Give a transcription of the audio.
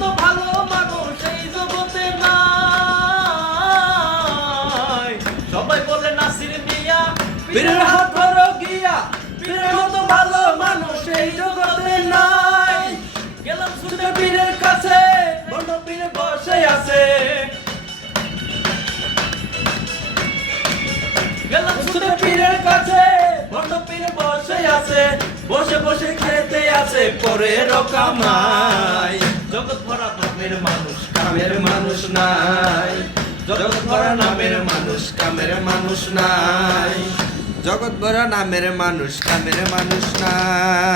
মতো ভালো মানুষ এই জগতে নাই। সবাই বলে নাসির মিয়া পীরের হাত ধরো গিয়া, পীরের মতো ভালো মানুষ এই জগতে নাই। গেলাম ছুটে পীরের কাছে, বন্ধ পীর বসে আছে। গেলাম ছুটে পীরের কাছে, বন্ধ পীর বসে আছে। বসে বসে খেতে আছে পরের কামাই। জগৎ ভরা নামের মানুষ, কামের মানুষ নাই। জগৎ ভরা নামের মানুষ, কামের মানুষ নাই। জগৎ ভরা নামের মানুষ, কামের মানুষ নাই।